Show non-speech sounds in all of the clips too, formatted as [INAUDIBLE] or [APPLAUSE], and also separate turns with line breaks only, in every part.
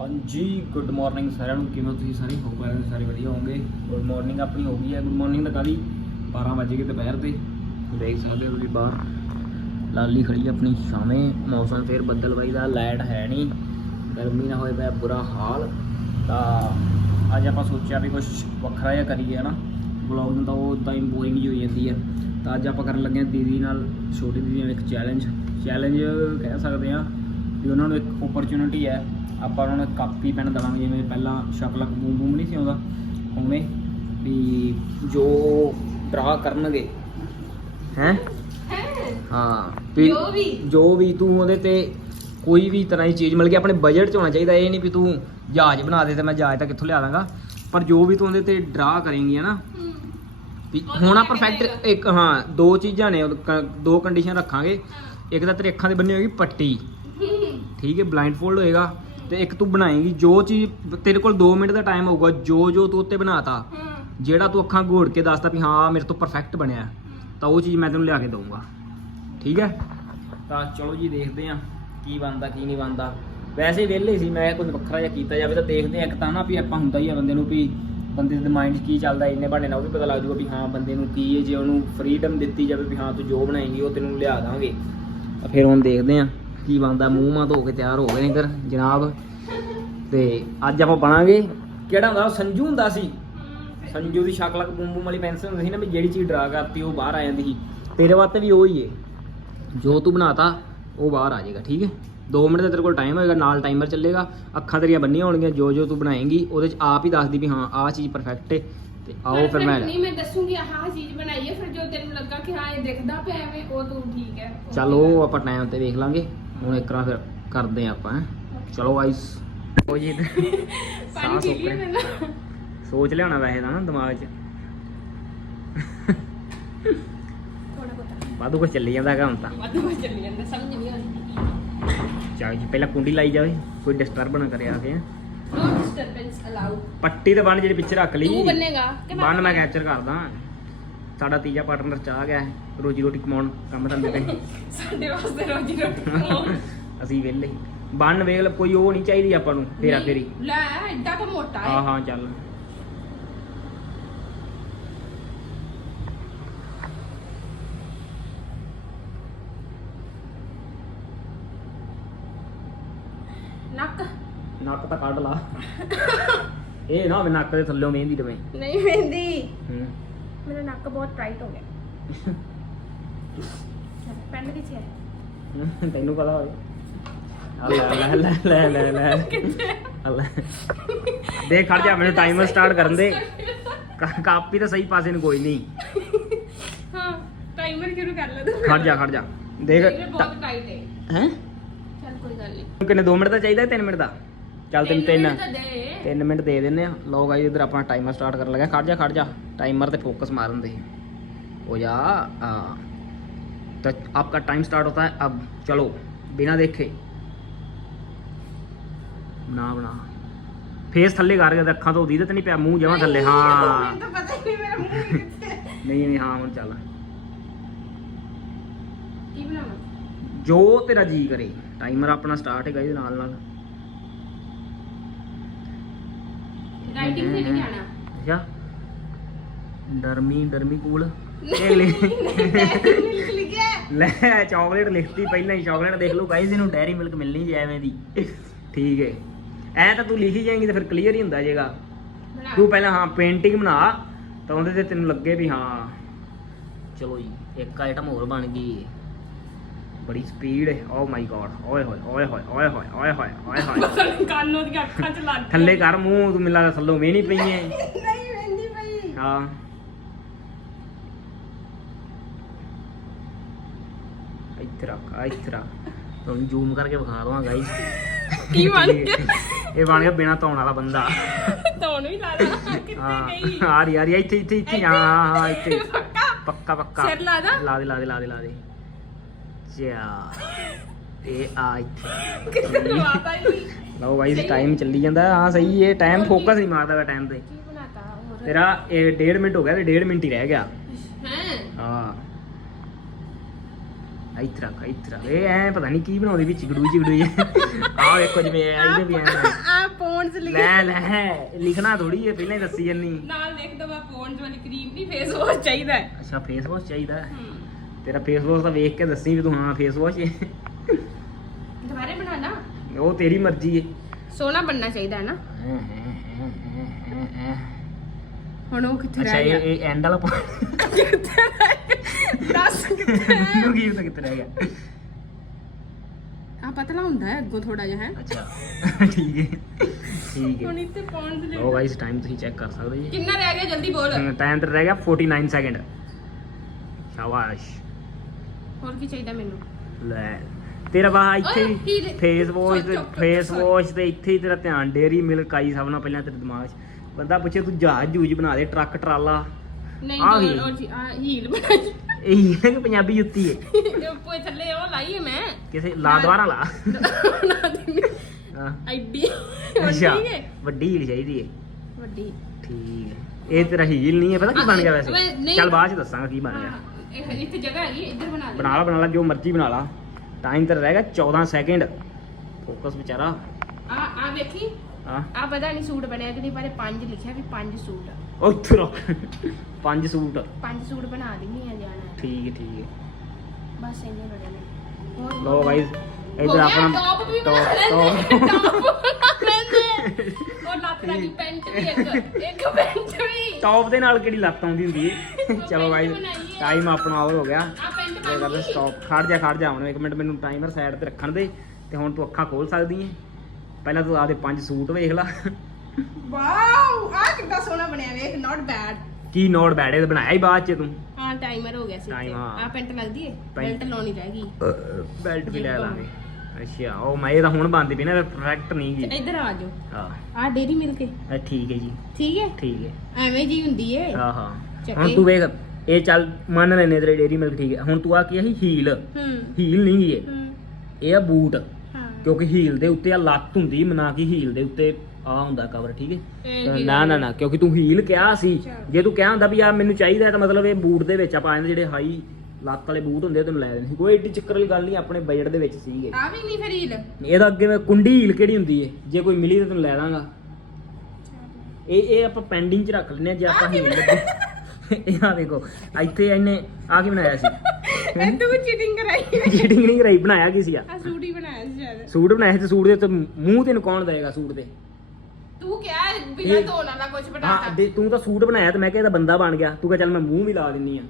ਹਾਂਜੀ good morning ਸਾਰਿਆਂ ਨੂੰ। ਕਿਵੇਂ ਤੁਸੀਂ ਸਾਰੇ? ਹੋ ਕਰ ਸਾਰੇ ਵਧੀਆ ਹੋਗੇ ਗੁੱਡ ਮਾਰਨਿੰਗ ਆਪਣੀ ਹੋ ਗਈ ਹੈ। ਗੁੱਡ ਮਾਰਨਿੰਗ ਦਾ ਕਾਦੀ 12 ਵਜੇ ਕੇ ਦੁਪਹਿਰ 'ਤੇ ਦੇਖ ਸਕਦੇ ਹੋ ਤੁਸੀਂ ਬਾਹਰ। ਲਾਲੀ ਖੜੀ ਆਪਣੀ ਸ਼ਾਮੇ। ਮੌਸਮ ਫੇਰ ਬੱਦਲਵਾਈ ਦਾ ਲਾਈਟ ਹੈ ਨਹੀਂ ਗਰਮੀ ਨਾ ਹੋਏ ਪਿਆ, ਬੁਰਾ ਹਾਲ। ਤਾਂ ਅੱਜ ਆਪਾਂ ਸੋਚਿਆ ਵੀ ਕੁਝ ਵੱਖਰਾ ਜਿਹਾ ਕਰੀਏ, ਹਨਾ। ਵਲੌਗ ਤਾਂ ਉਹ ਤਾਂ ਬੋਰਿੰਗ ਹੀ ਹੋ ਜਾਂਦੀ ਹੈ। ਤਾਂ ਅੱਜ ਆਪਾਂ ਕਰਨ ਲੱਗੇ ਹਾਂ ਦੀਦੀ ਨਾਲ, ਛੋਟੀ ਦੀਦੀ ਨਾਲ ਇੱਕ ਚੈਲੰਜ ਚੈਲੰਜ ਕਹਿ ਸਕਦੇ ਆ ਵੀ ਉਹਨਾਂ ਨੂੰ ਇੱਕ ਓਪਰਚੁਨਿਟੀ ਹੈ। ਆਪਾਂ ਉਹਨਾਂ ਨੂੰ ਕਾਪੀ ਪੈਨ ਦੇਵਾਂਗੇ ਜਿਵੇਂ ਪਹਿਲਾਂ ਸ਼ਕਲਕ ਬੂਮ ਬੂਮ ਨਹੀਂ ਸੀ ਆਉਂਦਾ ਉਵੇਂ ਵੀ ਜੋ ਡਰਾ ਕਰਨਗੇ। ਹੈ? ਹਾਂ? ਵੀ
ਜੋ ਵੀ।
ਜੋ ਵੀ ਤੂੰ ਉਹਦੇ ਤੇ ਕੋਈ ਵੀ ਤਰ੍ਹਾਂ ਦੀ ਚੀਜ਼ ਮਿਲ ਗਈ ਆਪਣੇ ਬਜਟ 'ਚ ਹੋਣਾ ਚਾਹੀਦਾ ਇਹ ਨਹੀਂ ਵੀ ਤੂੰ ਜਹਾਜ਼ ਬਣਾ ਦੇ ਤੇ ਮੈਂ ਜਹਾਜ਼ ਤਾਂ ਕਿੱਥੋਂ ਲਿਆ ਦਾਂਗਾ। ਪਰ ਜੋ ਵੀ ਤੂੰ ਉਹਦੇ ਤੇ ਡਰਾ ਕਰੇਂਗੀ ਹੈ। ਨਾ ਵੀ ਹੋਣਾ ਪਰਫੈਕਟ ਇੱਕ ਹਾਂ ਦੋ ਚੀਜ਼ਾਂ ਨੇ ਦੋ ਕੰਡੀਸ਼ਨ ਰੱਖਾਂਗੇ। ਇੱਕ ਤਾਂ ਤੇਰੀ ਅੱਖਾਂ ਤੇ ਬੰਨੀ ਹੋਏਗੀ ਪੱਟੀ। ਠੀਕ ਹੈ ਬਲਾਈਂਡ ਫੋਲਡ ਹੋਏਗਾ। ਤੇ ਇੱਕ ਤੂੰ ਬਣਾਏਂਗੀ ਜੋ ਚੀਜ਼ ਤੇਰੇ ਕੋਲ 2 ਮਿੰਟ ਦਾ ਟਾਈਮ ਹੋਊਗਾ ਜੋ ਜੋ ਤੂੰ ਉੱਤੇ ਬਣਾਤਾ ਜਿਹੜਾ ਤੂੰ ਅੱਖਾਂ ਘੋੜ ਕੇ ਦੱਸਦਾ ਵੀ ਹਾਂ ਮੇਰੇ ਤੋਂ ਪਰਫੈਕਟ ਬਣਿਆ ਤਾਂ ਉਹ ਚੀਜ਼ ਮੈਂ ਤੈਨੂੰ ਲਿਆ ਕੇ ਦਊਂਗਾ। ਠੀਕ ਹੈ? ਤਾਂ ਚਲੋ ਜੀ ਦੇਖਦੇ ਹਾਂ ਕੀ ਬਣਦਾ ਕੀ ਨਹੀਂ ਬਣਦਾ। ਵੈਸੇ ਵਿਹਲੇ ਸੀ ਮੈਂ ਕੁਝ ਵੱਖਰਾ ਜਿਹਾ ਕੀਤਾ ਜਾਵੇ ਤਾਂ ਦੇਖਦੇ ਹਾਂ ਇੱਕ ਤਾਂ ਨਾ ਵੀ ਆਪਾਂ ਹੁੰਦਾ ਹੀ ਆ ਬੰਦੇ ਨੂੰ ਵੀ ਬੰਦੇ ਦੇ ਮਾਈਂਡ 'ਚ ਕੀ ਚੱਲਦਾ ਇੰਨੇ ਬਹਾਨੇ ਨਾਲ ਉਹ ਵੀ ਪਤਾ ਲੱਗ ਜਾਊਗਾ ਵੀ ਹਾਂ ਬੰਦੇ ਨੂੰ ਕੀ ਹੈ ਜੇ ਉਹਨੂੰ ਫਰੀडम ਦਿੱਤੀ ਜਾਵੇ ਵੀ ਹਾਂ ਤੂੰ ਜੋ ਬਣਾਏਂਗੀ ਉਹ ਤੈਨੂੰ ਲਿਆ ਦਾਂਗੇ। ਤਾਂ ਫਿਰ ਹੁਣ ਦੇਖਦੇ ਹਾਂ। ਕੀ ਬਣਦਾ ਮੂੰਹ ਮਾ ਧੋ ਕੇ ਤਿਆਰ ਹੋ ਗਏ ਨੇ ਇੱਧਰ ਜਨਾਬ। ਤੇ ਅੱਜ ਆਪਾਂ ਬਣਾਂਗੇ ਕਿਹੜਾ ਹੁੰਦਾ ਸੰਜੂ ਹੁੰਦਾ ਸੀ। ਸੰਜੂ ਦੀ ਸ਼ਕਲਕ ਬੂਮ ਬੂਮ ਵਾਲੀ ਪੈਨਸਲ ਹੁੰਦੀ ਸੀ ਨਾ ਵੀ ਜਿਹੜੀ ਚੀਜ਼ ਡਰਾ ਕਰਤੀ ਉਹ ਬਾਹਰ ਆ ਜਾਂਦੀ ਸੀ। ਤੇਰੇ ਵਾਸਤੇ ਵੀ ਉਹ ਹੀ ਏ। ਜੋ ਤੂੰ ਬਣਾਤਾ ਉਹ ਬਾਹਰ ਆ ਜਾਏਗਾ ਠੀਕ ਹੈ 2 ਮਿੰਟ ਦਾ ਤੇਰੇ ਕੋਲ ਟਾਈਮ ਹੋਏਗਾ ਨਾਲ ਟਾਈਮਰ ਚੱਲੇਗਾ ਅੱਖਾਂ ਤੇਰੀਆਂ ਬੰਨੀਆਂ ਹੋਣਗੀਆਂ ਜੋ ਜੋ ਤੂੰ ਬਣਾਏਂਗੀ ਉਹਦੇ ਚ ਆਪ ਹੀ ਦੱਸਦੀ ਵੀ ਹਾਂ ਆਹ ਚੀਜ਼ ਪਰਫੈਕਟ ਹੈ ਤੇ ਆਓ ਫਿਰ ਮੈਂ
ਨਹੀਂ ਮੈਂ ਦੱਸੂਗੀ ਆਹ ਚੀਜ਼ ਬਣਾਈ ਹੈ ਫਿਰ ਜੋ ਤੈਨੂੰ ਲੱਗਾ ਕਿ ਹਾਂ ਇਹ ਦਿਖਦਾ ਪਿਆ ਐਵੇਂ ਉਹ ਤੂੰ ਠੀਕ ਹੈ
ਚਲੋ ਉਹ ਆਪਾਂ ਟਾਈਮ ਤੇ ਵੇਖ ਲਾਂਗੇ। ਹੁਣ ਇੱਕ ਵਾਰ ਫਿਰ ਕਰਦੇ ਹਾਂ ਆਪਾਂ ਹੈਂ। ਚਲੋ ਗਾਇਸ ਉਹ ਜੀ [LAUGHS]
ਪਾਣੀ ਪੀ ਲਿਆ
ਸੋਚ ਲਿਆਉਣਾ ਵੈਸੇ ਤਾਂ ਨਾ ਦਿਮਾਗ 'ਚ। ਵਾਧੂ ਕੁਝ ਚੱਲੀ ਜਾਂਦਾ ਹੈਗਾ ਹੁਣ ਤਾਂ।
ਵਾਧੂ ਕੁਝ ਚੱਲੀ ਜਾਂਦਾ ਸਮਝ ਨਹੀਂ ਆਉਂਦੀ।
ਚਾਹ ਜੀ ਪਹਿਲਾਂ ਕੁੰਡੀ ਲਾਈ ਜਾਵੇ ਕੋਈ ਡਿਸਟਰਬ ਨਾ ਕਰੇ ਆ ਕੇ ਹੈਂ।
ਨੋ ਡਿਸਟਰਬੈਂਸ ਅਲਾਉਡ
ਪੱਟੀ ਤੇ ਬੰਨ ਜਿਹੜੀ ਪਿੱਛੇ ਰੱਖ ਲਈ।
ਤੂੰ ਬੰਨੇਗਾ ਕਿ
ਬੰਨ ਮੈਂ ਕੈਪਚਰ ਕਰਦਾ। ਸਾਡਾ ਤੀਜਾ ਪਾਰਟਨਰ ਚਾਹ ਗਿਆ ਹੈ, ਰੋਜੀ ਰੋਟੀ ਕਮਾਉਣ ਕੰਮ ਧੰਦੇ ਤੇ। [LAUGHS]
ਸਾਡੇ ਵਾਸਤੇ ਰੋਜੀ ਰੋਟੀ ਕਮਾਉਣ। [LAUGHS]
ਅਸੀਂ ਵਿਹਲੇ ਬੰਨ ਵੇਖ ਲੈ ਕੋਈ ਉਹ ਨਹੀਂ ਚਾਹੀਦੀ ਆਪਾਂ ਨੂੰ ਫੇਰਾ ਫੇਰੀ।
ਲੈ ਐਡਾ ਤਾਂ ਮੋਟਾ
ਹਾਂ।
ਹੈ
ਹਾਂ ਚੱਲ।
ਨੱਕ।
ਨੱਕ ਤਾਂ ਕੱਢ ਲਾ। ਇਹ ਨਾ ਹੋਵੇ ਨੱਕ ਦੇ ਥੱਲੇ ਮਹਿੰਦੀ ਦਵੇਂ
ਨਹੀਂ ਮਹਿੰਦੀ।
ਹੂੰ।
ਮੇਰਾ ਨੱਕ ਬਹੁਤ ਟਾਈਟ ਹੋ ਗਿਆ ਪੈਨ ਕਿੱਥੇ ਹੈ
ਤੈਨੂੰ ਪਤਾ ਹੋਵੇ ਆ ਲੈ ਲੈ ਲੈ ਲੈ ਲੈ ਲੈ ਆ ਲੈ ਦੇਖ ਖੜ ਜਾ ਮੈਨੂੰ ਟਾਈਮਰ ਸਟਾਰਟ ਕਰਨ ਦੇ ਕਾ- ਕਾਪੀ ਤਾਂ ਸਹੀ ਪਾਸੇ ਨੂੰ ਕੋਈ ਨਹੀਂ
ਹਾਂ ਟਾਈਮਰ ਸ਼ੁਰੂ ਕਰ ਲੈ ਤੂੰ
ਖੜ ਜਾ ਖੜ ਜਾ ਦੇਖ
ਇਹ ਬਹੁਤ ਟਾਈਟ ਹੈ
ਹੈ
ਚੱਲ ਕੋਈ ਗੱਲ ਨਹੀਂ
ਕਿੰਨੇ 2 ਮਿੰਟ ਦਾ ਚਾਹੀਦਾ 3 ਮਿੰਟ ਦਾ ਚੱਲ ਤੈਨੂੰ
ਤਿੰਨ
3
ਮਿੰਟ ਤਾਂ ਦੇ
3 ਮਿੰਟ दे देने हैं लो गाइस इधर अपना टाइमर स्टार्ट कर लगा खड़ जा खड़ जा टाइमर पे फोकस मारन दे हो जा हाँ तो आपका टाइम स्टार्ट होता है अब चलो बिना देखे बना बना फेस थल्ले कर के ਅੱਖਾਂ ਤੋਂ ਦੀਦੇ ਤੇ ਨਹੀਂ ਪਿਆ ਮੂੰਹ ਜਮਾ ਥੱਲੇ ਹਾਂ
ਮੈਨੂੰ ਤਾਂ ਪਤਾ ਹੀ ਨਹੀਂ ਮੇਰਾ ਮੂੰਹ ਕਿੱਥੇ ਹੈ।
ਨਹੀਂ ਨਹੀਂ ਹਾਂ ਹੁਣ ਚੱਲ
ਕੀ
ਡਰਮੀ ਡਰਮੀ ਕੂਲ। ਲੈ ਚਾਕਲੇਟ ਲਿਖਤੀ ਪਹਿਲਾਂ ਹੀ ਚਾਕਲੇਟ ਦੇਖ ਲਓ ਇਹਨੂੰ ਡੈਰੀ ਮਿਲਕ ਮਿਲਣੀ ਜੇ ਐਵੇਂ ਦੀ। ਠੀਕ ਹੈ ਐ ਤਾਂ ਤੂੰ ਲਿਖੀ ਜਾਏਂਗੀ ਤਾਂ ਫਿਰ ਕਲੀਅਰ ਹੀ ਹੁੰਦਾ ਜਾਏਗਾ ਤੂੰ ਪਹਿਲਾਂ ਹਾਂ ਪੇਂਟਿੰਗ ਬਣਾ ਤਾਂ ਉਹਦੇ ਤੇ ਤੈਨੂੰ ਲੱਗੇ ਵੀ ਹਾਂ ਚਲੋ ਜੀ ਇੱਕ ਆਈਟਮ ਹੋਰ ਬਣ ਗਈ। ਬੜੀ ਸਪੀਡ ਹੈ ਓ ਮਾਈ ਗॉड ਓਏ ਹੋਏ ਓਏ ਹੋਏ ਓਏ ਹੋਏ ਓਏ ਹੋਏ ਓਏ ਹੋਏ। [LAUGHS]
ਕਾਨੋਂ ਦੀਆਂ ਅੱਖਾਂ ਚ ਲੱਗ
ਥੱਲੇ ਕਰ ਮੂੰਹ ਤੂੰ ਮਿਲਾ ਥੱਲੋਂ ਵੀ ਨਹੀਂ ਪਈਏ [LAUGHS]
ਨਹੀਂ ਵੰਦੀ ਪਈ।
ਹਾਂ। ਇੱਥੇ ਰੱਖ ਆ ਇੱਥੇ ਰੱਖ। ਤੁਹਾਨੂੰ ਜ਼ੂਮ ਕਰਕੇ ਵਿਖਾ ਦਵਾਂ ਗਾਈਸ
ਕੀ ਬਣ ਗਿਆ?
ਇਹ ਬਣ ਗਿਆ ਬਿਨਾ ਧੋਣ ਵਾਲਾ ਬੰਦਾ।
ਤੁਹਾਨੂੰ ਹੀ ਲਾ ਦੇਣਾ ਕਿੱਥੇ ਗਈ?
ਆ ਰਹੀ ਆ ਰਹੀ ਇੱਥੇ ਇੱਥੇ ਇੱਥੇ ਹਾਂ ਇੱਥੇ।
ਪੱਕਾ?
ਪੱਕਾ ਪੱਕਾ।
ਸਿਰ ਲਾ ਦਾਂ?
ਲਾ ਦੇ ਲਾ ਦੇ ਲਾ ਦੇ ਲਾ ਦੇ। ਜਾ ਇਹ ਆ ਇੱਥੇ
ਕਿੱਥੇ ਲਵਾਤਾ ਹੀ ਨਹੀਂ
ਲਓ
ਸਹੀ।
ਟਾਈਮ ਚੱਲੀ ਜਾਂਦਾ। ਹਾਂ ਸਹੀ ਹੈ ਟਾਈਮ? ਫੋਕਸ ਨਹੀਂ ਮਾਰਦਾ ਵਾ ਟਾਈਮ ਤੇ।
ਕੀ ਬਣਾਤਾ? ਹੋਰ?
ਤੇਰਾ ਇਹ 1.5 ਮਿੰਟ ਹੋ ਗਿਆ ਤੇ 1.5 ਮਿੰਟ ਹੀ ਰਹਿ ਗਿਆ।
ਹੈ?
ਹਾਂ। ਇੱਥੇ ਰੱਖ ਇਹ ਐ ਪਤਾ ਨਹੀਂ ਕੀ ਬਣਾਉਂਦੀ ਵਿੱਚ ਗੜੂਈ ਚ ਗੜੂਈ ਆਹ ਵੇਖੋ ਜਿਵੇਂ ਇਹਦੇ ਵੀ ਐ।
ਆ ਪੌਂਡਸ ਲਿਖ
ਲੈ ਲੈ ਲਿਖਣਾ ਥੋੜੀ ਹੈ ਪਹਿਲਾਂ ਹੀ ਦੱਸੀ ਜੰਨੀ
ਨਾਲ ਲਿਖ ਦਵਾ ਪੌਂਡਸ ਵਾਲੀ ਕਰੀਮ ਨਹੀਂ ਫੇਸ ਵਾਸ਼ ਚਾਹੀਦਾ
ਅੱਛਾ ਫੇਸ ਵਾਸ਼ ਚਾਹੀਦਾ ਹੈ। ਤੇਰਾ ਫੇਸ ਵਾਸ਼ ਤਾਂ ਵੇਖ ਕੇ ਦੱਸੀ ਵੀ ਤੂੰ ਹਾਂ ਫੇਸ ਵਾਸ਼ ਹੈ
ਦੁਬਾਰੇ ਬਣਾਣਾ
ਉਹ ਤੇਰੀ ਮਰਜ਼ੀ ਹੈ
ਸੋਹਣਾ ਬਣਨਾ ਚਾਹੀਦਾ ਹੈ ਨਾ। ਹੁਣ ਉਹ ਕਿੱਥੇ
ਅੱਛਾ
ਰਹਿ
ਇਹ
ਗਿਆ?
ਇਹ ਐਂਡ ਵਾਲਾ
ਦੱਸ ਕਿੱਥੇ
ਇਹਨੂੰ ਕੀ ਪਤਾ ਕਿੱਥੇ ਰਹਿ ਗਿਆ? [LAUGHS]
ਆ ਪਤਲਾ ਹੁੰਦਾ ਹੈ ਅੱਗੋਂ ਥੋੜਾ ਜਿਹਾ ਹੈ।
ਅੱਛਾ ਠੀਕ ਹੈ ਠੀਕ
ਹੁਣ
ਹੈ
ਇੱਥੇ ਪੌਂਡਸ
ਲੋ ਗਾਇਸ ਟਾਈਮ ਤੁਸੀਂ ਚੈੱਕ ਕਰ ਸਕਦੇ ਜੀ।
ਕਿੰਨਾ ਰਹਿ ਗਿਆ? ਜਲਦੀ ਬੋਲ।
ਟਾਈਮ ਤੇ ਰਹਿ ਗਿਆ 49 ਸੈਕਿੰਡ ਸ਼ਾਬਾਸ਼।
ਹੋਰ ਕੀ ਚਾਹੀਦਾ ਮੈਨੂੰ?
ਲੈ ਤੇਰਾ ਵਾਹ ਇੱਥੇ
ਓਏ,
ਫੇਸ ਵਾਸ਼ ਤੇ
ਚੁੱਪ, ਚੁੱਪ,
ਫੇਸ। ਵਾਸ਼ ਤੇ ਇੱਥੇ ਹੀ ਤੇਰਾ ਧਿਆਨ ਡੇਰੀ ਮਿਲਕ ਆਈ ਸਭ ਨਾਲ ਪਹਿਲਾਂ ਤੇਰੇ ਦਿਮਾਗ 'ਚ। ਬੰਦਾ ਪੁੱਛੇ ਤੂੰ ਜਹਾਜ਼ ਜੂਜ ਬਣਾ ਦੇ ਟਰੱਕ ਟਰਾਲਾ?
ਨਹੀਂ
ਆ
ਦੋ
ਗਈ।
ਉਹ ਜੀ ਆ ਹੀਲ ਬਣਾਈ
ਇਹ ਹੈ ਕਿ ਪੰਜਾਬੀ ਜੁੱਤੀ ਹੈ?
ਕੋਈ ਥੱਲੇ ਉਹ ਲਾਈ ਹੈ ਮੈਂ।
ਕਿਸੇ ਲਾ ਦੁਆਰਾ ਲਾ।
ਨਾ ਦਿੰਦੀ।
ਹਾਂ।
ਐਡੀ ਵੱਡੀ
ਅੱਛਾ
ਹੈ।
ਵੱਡੀ ਹੀਲ ਚਾਹੀਦੀ ਹੈ।
ਵੱਡੀ।
ਠੀਕ ਹੈ। ਇਹ ਤੇਰਾ ਹੀਲ ਨਹੀਂ ਹੈ ਪਤਾ ਕੀ ਬਣ ਗਿਆ ਵੈਸੇ?
ਨਹੀਂ।
ਚੱਲ ਬਾਅਦ ਚ ਦੱਸਾਂਗਾ ਕੀ ਬਣ ਗਿਆ।
ਇਹ ਇੱਥੇ ਜਗ੍ਹਾ ਹੈਗੀ ਇੱਧਰ ਬਣਾ
ਲਾ ਬਣਾ ਲਾ ਜੋ ਮਰਜ਼ੀ ਬਣਾ ਲਾ। ਟਾਈਮ ਤੇ ਰਹਿ ਗਿਆ 14 ਸੈਕਿੰਡ ਫੋਕਸ ਵਿਚਾਰਾ।
ਆ ਆ ਵੇਖੀ?
ਹਾਂ।
ਆ ਪਤਾ ਨਹੀਂ ਸੂਟ ਬਣਿਆ ਕਿ ਨਹੀਂ ਪਰ ਇਹ ਪੰਜ ਲਿਖਿਆ ਵੀ ਪੰਜ ਸੂਟ। ਆ।
ਉਹ ਇੱਥੇ ਰੱਖ। ਪੰਜ ਸੂਟ।
ਪੰਜ ਸੂਟ ਬਣਾ ਦਿੰਨੀ ਆ ਜਾਣਾ
ਠੀਕ ਹੈ ਠੀਕ ਹੈ।
ਬਸ ਇੰਨੇ ਬੜੇ ਨੇ। ਹੋਰ ਹੋ
ਇਧਰ ਆਪਣਾ
ਟੌਪ ਵੀ ਬਣਾ ਲੈਂਦੇ
ਟੌਪ।
ਟੌਪ ਬਣਾ ਲੈਂਦੇ ਔਰ ਲੱਤ ਪੈਂਟ ਵੀ ਇੱਕ ਇੱਕ ਪੈਂਟ ਵੀ।
ਟੌਪ ਦੇ ਨਾਲ ਕਿਹੜੀ ਲੱਤ ਆਉਂਦੀ ਹੁੰਦੀ ਹੈ [LAUGHS] ਚਲੋ ਗਾਇਸ। ਟਾਈਮ ਆਪਣਾ ਓਵਰ ਹੋ ਗਿਆ।
ਆ ਪੈਂਟ
ਕਰਦੇ ਸਟਾਪ ਖੜ ਜਾ ਖੜ ਜਾ ਹੁਣ ਇੱਕ ਮਿੰਟ ਮੈਨੂੰ ਟਾਈਮਰ ਸਾਈਡ ਤੇ ਰੱਖਣ ਦੇ ਤੇ ਹੁਣ ਤੂੰ ਅੱਖਾਂ ਖੋਲ ਸਕਦੀ ਹੈ ਪਹਿਲਾਂ ਤੂੰ ਆਦੇ ਪੰਜ ਸੂਟ ਵੇਖ ਲੈ।
ਵਾਓ ਆ ਕਿੰਨਾ ਸੋਹਣਾ ਬਣਿਆ ਵੇਖ ਨਾਟ ਬੈਡ
ਕੀ ਨੋਟ ਬੈਡ ਇਹ ਬਣਾਇਆ ਹੀ ਬਾਅਦ ਚ ਤੂੰ?
ਹਾਂ ਟਾਈਮਰ ਹੋ ਗਿਆ ਸੀ
ਹਾਂ।
ਆ ਪੈਂਟ ਲੱਗਦੀ ਹੈ
ਪੈਂਟ।
ਬੈਲਟ ਲਾਉਣੀ ਰਹਿ ਗਈ।
ਬੈਲਟ ਵੀ ਲੈ। ਲਾਂਗੇ। ਅੱਛਾ ਉਹ ਮੈਂ ਇਹ ਤਾਂ ਹੁਣ ਬੰਦੀ ਪਈ ਨਾ ਪਰਫੈਕਟ ਨਹੀਂ ਗਈ
ਇੱਧਰ ਆ ਜਾਓ।
ਹਾਂ।
ਆ ਡੇਰੀ ਮਿਲ ਕੇ।
ਇਹ ਠੀਕ ਹੈ ਜੀ।
ਠੀਕ ਹੈ?
ਠੀਕ ਹੈ।
ਐਵੇਂ ਜੀ ਹੁੰਦੀ ਏ।
ਹਾਂ ਹਾਂ।
ਚੱਲ
ਹੁਣ ਤੂੰ ਵੇਖ ਇਹ ਚੱਲ ਮੰਨ ਲੈਨੇ ਤੇਰੇ ਡੇਰੀ ਮਿਲਕ ਠੀਕ ਹੈ। ਹੁਣ ਤੂੰ ਆ ਕੀ ਸੀ ਹੀਲ।
ਹੂੰ।
ਹੀਲ ਨਹੀਂ ਗਈ ਇਹ।
ਹੂੰ।
ਇਹ ਆ ਬੂਟ।
ਹਾਂ।
ਕਿਉਂਕਿ ਹੀਲ ਦੇ ਉੱਤੇ ਆ ਲੱਤ ਹੁੰਦੀ ਨਾ ਕਿ ਹੀਲ ਦੇ ਉੱਤੇ ਆ ਹੁੰਦਾ ਕਵਰ ਠੀਕ ਹੈ? ਨਾ ਨਾ ਨਾ। ਕਿਉਂਕਿ ਤੂੰ ਹੀਲ ਕਿਹਾ ਸੀ। ਜੇ ਤੂੰ ਕਿਹਾ ਹੁੰਦਾ ਵੀ ਆ ਮੈਨੂੰ ਚਾਹੀਦਾ ਹੈ ਤਾਂ ਮਤਲਬ ਇਹ ਬੂਟ ਦੇ ਵਿੱਚ ਆਪਾਂ ਜਿਹੜੇ ਹਾਈ ਲੱਤ ਵਾਲੇ ਬੂਟ ਹੁੰਦੇ ਤੈਨੂੰ ਲੈ ਦੇਣੇ ਸੀ। ਕੋਈ ਏਡੀ ਚੱਕਰ ਵਾਲੀ ਗੱਲ ਨਹੀਂ ਆਪਣੇ ਬਜਟ ਦੇ ਵਿੱਚ ਸੀਗੇ।
ਆ ਵੀ ਨਹੀਂ ਫਿਰ ਹੀਲ?
ਇਹਦਾ ਅੱਗੇ ਮੈਂ ਕੁੰਡੀ ਹੀਲ ਕਿਹੜੀ ਹੁੰਦੀ ਏ? ਜੇ ਕੋਈ ਮਿਲੀ ਤਾਂ ਤੈਨੂੰ ਲੈ ਦਾਂਗਾ ਇਹ ਇਹ ਆਪਾਂ ਪੈਂਡਿੰਗ 'ਚ ਰੱਖ ਲੈਨੇ ਆ ਜੇ ਆਪਾਂ ਹੀਲ ਇਹ ਆ ਦੇਖੋ ਇੱਥੇ ਇਹਨੇ ਆ ਕੀ ਬਣਾਇਆ ਸੀ?
ਇਹ ਤੂੰ ਚੀਟਿੰਗ ਕਰਾਈ
ਚੀਟਿੰਗ ਨਹੀਂ ਕਰਾਈ ਬਣਾਇਆ ਕੀ ਸੀ ਆ?
ਸੂਟ ਹੀ ਬਣਾਇਆ ਸੀ ਸ਼ਾਇਦ।
ਸੂਟ ਬਣਾਇਆ ਸੀ ਤੇ ਸੂਟ ਦੇ ਉੱਤੇ ਮੂੰਹ ਤੈਨੂੰ ਕੌਣ ਦੇਗਾ ਸੂਟ ਦੇ?
ਤੂੰ ਕਿਹਾ ਬਿਨਾ
ਇਹ-
ਧੋਣ ਵਾਲਾ ਕੁਝ
ਹਾਂ
ਬਣਾਤਾ
ਦੇ- ਤੂੰ ਤਾਂ ਸੂਟ ਬਣਾਇਆ ਤੇ ਮੈਂ ਕਿਹਾ ਇਹਦਾ ਬੰਦਾ ਬਣ ਗਿਆ। ਤੂੰ ਕਹ ਚੱਲ ਮੈਂ ਮੂੰਹ ਵੀ ਲਾ ਦਿੰਨੀ ਆ।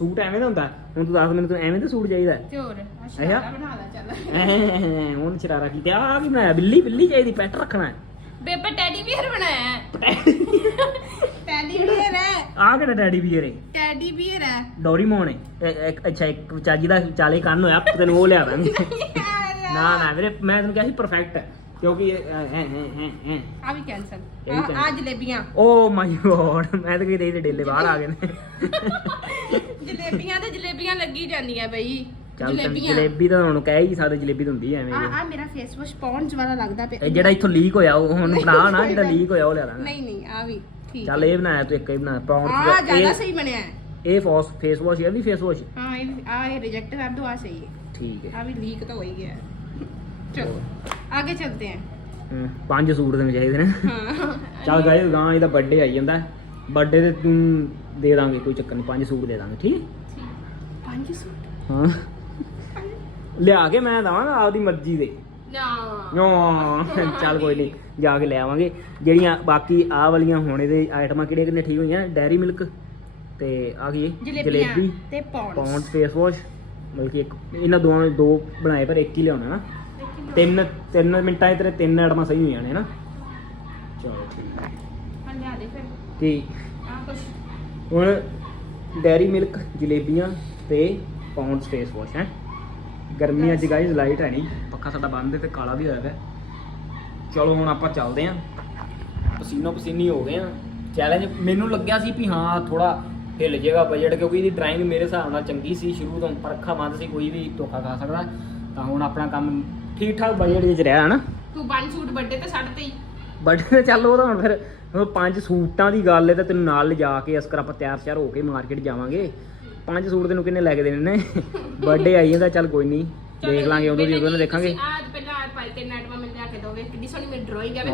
ਸੂਟ ਐਵੇਂ ਦਾ ਹੁੰਦਾ ਹੁਣ ਤੂੰ ਦੱਸ ਮੈਨੂੰ ਤੂੰ ਐਵੇਂ ਦਾ ਸੂਟ ਚਾਹੀਦਾ ਹੈ?
ਤੇ ਹੋਰ
ਅੱਛਾ।
ਅੱਛਾ ਬਣਾ ਲੈ ਚੱਲ।
ਐਂ, ਹੁਣ ਸ਼ਰਾਰਾ ਕੀਤਾ ਆ ਕੀ ਬਣਾਇਆ? ਬਿੱਲੀ ਬਿੱਲੀ ਚਾਹੀਦੀ ਪੈਟ ਰੱਖਣਾ ਹੈ।
ਬੇਬੇ ਟੈਡੀ ਬੀਅਰ ਬਣਾਇਆ ਹੈ। ਟੈਡੀ ਬੀਅਰ ਹੈ।
ਆ ਕਿਹੜਾ ਡੈਡੀ ਵੀਰ ਏ
ਟੈਡੀ ਬੀਅਰ ਹੈ।
ਡੋਰੀਮੋਨ ਇਹ- ਇੱਕ ਅੱਛਾ ਇੱਕ ਚਾਜੀ ਦਾ ਚਾਲੇ ਕੰਨ ਹੋਇਆ ਤੈਨੂੰ ਉਹ ਲਿਆ ਦਾਂਗੇ। [LAUGHS] ਨਾ ਨਾ ਵੀਰੇ ਮੈਂ ਤੈਨੂੰ ਕਿਹਾ ਸੀ ਪਰਫੈਕਟ ਹੈ। ਕਿਉਂਕਿ ਇਹ ਹੈ ਹੈ ਹੈ ਹੈ
ਆ ਵੀ ਕੈਨਸਲ ਆ
cancel।
ਜਲੇਬੀਆਂ।
ਓ ਮਾਈ ਗੋਡ ਮੈਂ ਤਾਂ ਕਿਤੇ ਇਹਦੇ ਡੇਲੇ ਬਾਹਰ ਆ ਗਏ ਨੇ।
ਜਲੇਬੀਆਂ ਤੇ ਜਲੇਬੀਆਂ ਲੱਗੀ ਜਾਂਦੀਆਂ ਬਈ।
ਚੱਲ ਤੈਨੂੰ
ਜਲੇਬੀਆਂ।
ਜਲੇਬੀ ਤਾਂ ਹੁਣ ਕਹਿ ਹੀ ਸਕਦੇ ਜਲੇਬੀ ਤਾਂ ਹੁੰਦੀ ਐ ਐਵੇਂ
ਆ
ਹੀ।
ਆ। ਮੇਰਾ ਫੇਸ ਵਾਸ਼ ਪੌਂਡਸ ਵਾਲਾ ਲੱਗਦਾ ਪਿਆ।
ਇਹ ਜਿਹੜਾ ਇੱਥੋਂ ਲੀਕ ਹੋਇਆ ਉਹ ਹੁਣ ਬਣਾ ਨਾ ਜਿਹੜਾ ਲੀਕ ਹੋਇਆ ਉਹ ਲਿਆ ਦਾਂਗਾ
ਨਹੀਂ ਨਹੀਂ ਆ ਵੀ ਠੀਕ
ਚੱਲ ਇਹ ਬਣਾਇਆ ਤੂੰ ਇੱਕ ਹੀ ਬਣਾ
ਆ ਜ਼ਿਆਦਾ ਸਹੀ ਬਣਿਆ। ਹੈ
ਇਹ ਫੋਸ ਫੇਸ ਵਾਸ਼ ਇਹ ਵੀ ਫੇਸ ਵਾਸ਼
ਹਾਂ ਇਹ ਆ ਇਹ ਰਿਜੈਕਟ ਕਰ ਦੋ ਆ ਸਹੀ ਹੈ।
ਠੀਕ ਹੈ।
ਆ ਵੀ ਲੀਕ ਤਾਂ ਹੋ ਹੀ ਗਿਆ। ਹੈ। ਚਲੋ आगे चलते हैं
ਪੰਜ ਸੂਟ ਦੇਣੇ ਚਾਹੀਦੇ ਨੇ।
हाँ
ਚੱਲ ਗਾਇਸ ਗਾਂ ਇਹਦਾ ਬਰਥਡੇ ਆਈ ਜਾਂਦਾ। ਬਰਥਡੇ ਤੇ ਤੂੰ ਦੇ ਦਾਂਗੇ ਕੋਈ ਚੱਕਰ ਨਹੀਂ ਪੰਜ ਸੂਟ ਦੇ ਦਾਂਗੇ ਠੀਕ ਹੈ?
पांच
ਹਾਂ। ਲਿਆ ਕੇ ਮੈਂ ਦਵਾਂਗਾ ਆਪਦੀ ਮਰਜ਼ੀ ਦੇ। ਚੱਲ ਕੋਈ ਨਹੀਂ ਜਾ ਕੇ ਲੈ ਆਵਾਂਗੇ। ਜਿਹੜੀਆਂ ਬਾਕੀ ਆਹ ਵਾਲੀਆਂ ਹੋਣੇ ਇਹਦੇ ਆਈਟਮਾਂ ਕਿਹੜੀਆਂ ਕਿਹੜੀਆਂ ਠੀਕ ਹੋਈਆਂ? ਡੈਰੀ ਮਿਲਕ ਤੇ ਆ ਕੀ
ਜਲੇਬੀ ਤੇ ਪੌਂਡ
ਪੌਂਡ ਫੇਸ ਵਾਸ਼ ਮਤਲਬ ਕਿ ਇੱਕ ਇਹਨਾਂ ਦੋਵਾਂ ਦੇ ਦੋ ਬਣਾਏ ਪਰ ਇੱਕ ਹੀ ਲਿਆਉਣਾ ਨਾ। ਤਿੰਨ ਤਿੰਨ ਮਿੰਟਾਂ 'ਚ ਤੇਰੇ ਤਿੰਨ ਐਡਮਾਂ ਸਹੀ ਹੋਈਆਂ ਨੇ ਨਾ। ਚਲੋ ਠੀਕ। ਹੈ
ਸਮਝਾ
ਹੁਣ ਡੈਰੀ ਮਿਲਕ ਜਲੇਬੀਆਂ ਤੇ ਪੌਂਡ ਫੇਸ ਵਾਸ਼ ਹੈ। ਗਰਮੀਆਂ 'ਚ ਗਾਇਜ਼ ਲਾਈਟ ਹੈ ਨਹੀਂ ਪੱਖਾ ਸਾਡਾ ਬੰਦ ਹੈ ਤੇ ਕਾਲਾ ਵੀ ਹੋਇਆ ਹੈ ਚਲੋ ਹੁਣ ਆਪਾਂ ਚੱਲਦੇ ਆਂ ਪਸੀਨੋ ਪਸੀਨੀ ਹੋ ਗਏ ਆ ਚੈਲੰਜ ਮੈਨੂੰ ਲੱਗਿਆ ਸੀ ਵੀ ਹਾਂ ਥੋੜਾ ਹਿੱਲ ਜੇਗਾ ਬਜਟ ਕਿਉਂਕਿ ਇਹਦੀ ਡਰਾਇੰਗ ਮੇਰੇ ਹਿਸਾਬ ਨਾਲ ਚੰਗੀ ਸੀ ਸ਼ੁਰੂ ਤੋਂ ਪਰਖਾ ਬੰਦ ਸੀ ਕੋਈ ਵੀ ਧੋਖਾ ਖਾ ਸਕਦਾ। ਤਾਂ ਹੁਣ ਆਪਣਾ ਕੰਮ ਠੀਕ ਠਾਕ ਬਜਟ ਵਿੱਚ ਰਿਹਾ ਹਨਾ?
ਤੂੰ ਪੰਜ ਸੂਟ ਵੱਡੇ ਤੇ ਛੱਡ ਤੇ ਹੀ
ਬਟ ਚੱਲ ਉਹ ਫਿਰ ਹੁਣ ਪੰਜ ਸੂਟਾਂ ਦੀ ਗੱਲ ਹੈ ਤਾਂ ਤੈਨੂੰ ਨਾਲ ਲਿਜਾ ਕੇ ਅਸਕਰ ਆਪਾਂ ਤਿਆਰ ਸ਼ਿਆਰ ਹੋ ਕੇ ਮਾਰਕੀਟ ਜਾਵਾਂਗੇ। ਪੰਜ ਸੂਟ ਤੈਨੂੰ ਕਿੰਨੇ ਲੈ ਦੇਣੇ ਨੇ? ਬਰਥਡੇ ਆਈ ਜਾਂਦਾ ਚੱਲ ਕੋਈ ਨਹੀਂ। ਦੇਖ ਲਾਂਗੇ ਉਦੋਂ ਦੀ ਉਦੋਂ ਨਾ ਦੇਖਾਂਗੇ।
ਆਹ ਪਹਿਲਾਂ ਆਹ ਪਾਈ ਤੇ ਨੈਟਵਾ ਮਿਲ ਜਾ ਕੇ ਦੋਗੇ। ਕਿੰਨੀ ਸੋਹਣੀ ਮੇਰੀ ਡਰਾਇੰਗ ਹੈ
ਵੇਖ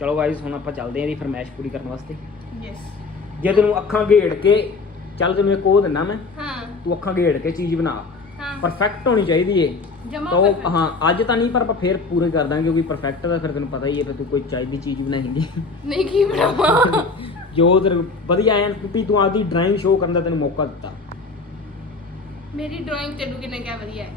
ਚਲੋ ਗਾਇਸ ਹੁਣ ਆਪਾਂ ਚੱਲਦੇ ਆਂ ਇਹਦੀ ਫਰਮਾਇਸ਼ ਪੂਰੀ ਕਰਨ ਵਾਸਤੇ। ਜੇ ਤੈਨੂੰ ਅੱਖਾਂ ਘੇੜ ਕੇ ਚੱਲ ਇੱਕ ਉਹ ਦਿੰਦਾ ਮੈਂ
ਹਾਂ।
ਤੂੰ ਅੱਖਾਂ ਘੇੜ ਕੇ ਚੀਜ਼ ਬਣਾ।
ਹਾਂ।
ਪਰਫੈਕਟ ਹੋਣੀ ਚਾਹੀਦੀ ਏ।
ਜਮਾ
ਤਾਂ ਉਹ ਹਾਂ ਅੱਜ ਤਾਂ ਨਹੀਂ ਪਰ ਆਪਾਂ ਫੇਰ ਪੂਰੇ ਕਰ ਦਾਂਗੇ ਕਿਉਂਕਿ ਪਰਫੈਕਟ ਦਾ ਫਿਰ ਤੈਨੂੰ ਪਤਾ ਹੀ ਹੈ ਫਿਰ ਤੂੰ ਕੋਈ ਚਾਹੀਦੀ ਚੀਜ਼ ਬਣਾਏਂਗੀ
ਨਹੀਂ ਕੀ ਬਣਾਵਾਂ?
ਜੋ ਤੇਰੇ ਵਧੀਆ ਐਨ ਵੀ ਤੂੰ ਆਪਦੀ ਡਰਾਇੰਗ ਸ਼ੋਅ ਕਰਨ ਦਾ ਤੈਨੂੰ ਮੌਕਾ ਦਿੱਤਾ।
ਮੇਰੀ ਡਰਾਇੰਗ ਤੈਨੂੰ ਕਿੰਨੇ ਕਿਹਾ ਵਧੀਆ ਹੈ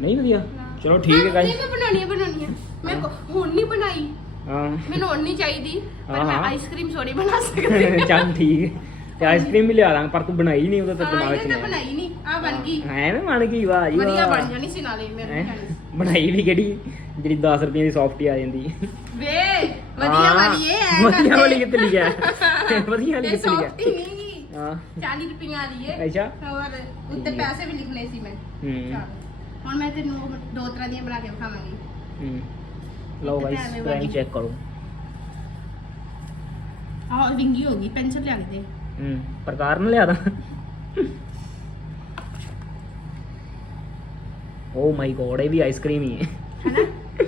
ਨਹੀਂ ਵਧੀਆ?
ਨਾ।
ਚਲੋ ਠੀਕ ਹੈ
ਹਾਂ,
ਗਾਇਸ
ਨਹੀਂ, ਮੈਂ ਬਣਾਉਣੀ ਹੈ ਬਣਾਉਣੀ ਹੈ ਮੈਂ ਕੋ- ਹੁਣ ਨਹੀਂ ਬਣਾਈ।
ਹਾਂ।
ਮੈਨੂੰ ਹੁਣ ਨਹੀਂ ਚਾਹੀਦੀ ਪਰ
ਹਾਂ,
ਮੈਂ
ਹਾਂ।
ਆਈਸਕ੍ਰੀਮ ਸੋਰੀ ਬਣਾ ਸਕਦੀ [LAUGHS]
ਚੱਲ ਠੀਕ ਹੈ ਤੇ ਆਈਸਕ੍ਰੀਮ ਵੀ ਲਿਆ ਦਾਂਗੇ ਪਰ ਤੂੰ ਬਣਾਈ ਨਹੀਂ ਉਹਦਾ ਤੇ
ਹਾਂ
ਦਿਮਾਗ ਚ ਨਹੀਂ
ਬਣਾਈ ਨਹੀਂ ਆ ਬਣ ਗਈ।
ਹੈ ਨਾ ਬਣ ਗਈ ਵਾਹ ਜੀ
ਵਧੀਆ ਬਣ ਜਾਣੀ ਸੀ ਨਾਲੇ ਮੇਰੇ
ਹੈਂ?
ਨਾਲ
ਬਣਾਈ ਵੀ ਕਿਹੜੀ? ਜਿਹੜੀ 10 ਰੁਪਏ ਦੀ ਸੌਫਟੀ ਆ ਜਾਂਦੀ। ਹੈ
ਵੇ ਵਧੀਆ
ਹਾਂ,
ਵਾਲੀ ਇਹ ਹੈ
ਵਧੀਆ ਵਾਲੀ ਕਿੱਥੇ ਲਿਖਿਆ? ਹੈ? ਵਧੀਆ ਵਾਲੀ ਕਿੱਥੇ ਲਿਖਿਆ?
ਸੌਫਟੀ ਨਹੀਂ ਗੀ।
ਹਾਂ।
40 ਰੁਪਈਆ ਵਾਲੀ ਹੈ
ਅੱਛਾ।
ਹੋਰ ਉੱਤੇ। ਪੈਸੇ ਵੀ ਲਿਖਣੇ ਸੀ ਮੈਂ।
ਹੂੰ।
ਚੱਲ। ਹੁਣ ਮੈਂ ਤੈਨੂੰ ਉਹ ਦੋ ਤਰ੍ਹਾਂ ਦੀਆਂ ਬਣਾ ਕੇ ਵਿਖਾਵਾਂਗੀ।
ਹੂੰ। ਲਓ
ਇੱਕ ਤਾਂ
ਗਾਇਸ
ਐਵੇਂ
ਡਰਾਇੰਗ
ਵਾਲੀ।
ਚੈੱਕ ਕਰੋ।
ਆਹ ਰਿੰਗੀ ਹੋ ਗਈ ਪੈਨਸਲ ਲਿਆ ਕੇ ਦੇ।
ਹੂੰ ਪ੍ਰਕਾਰ ਨਾਲ ਲਿਆ ਦਾਂ ਓ ਮਾਈ ਗੋਡ ਇਹ ਵੀ ਆਈਸਕ੍ਰੀਮ ਹੀ ਹੈ।
ਹੈਨਾ?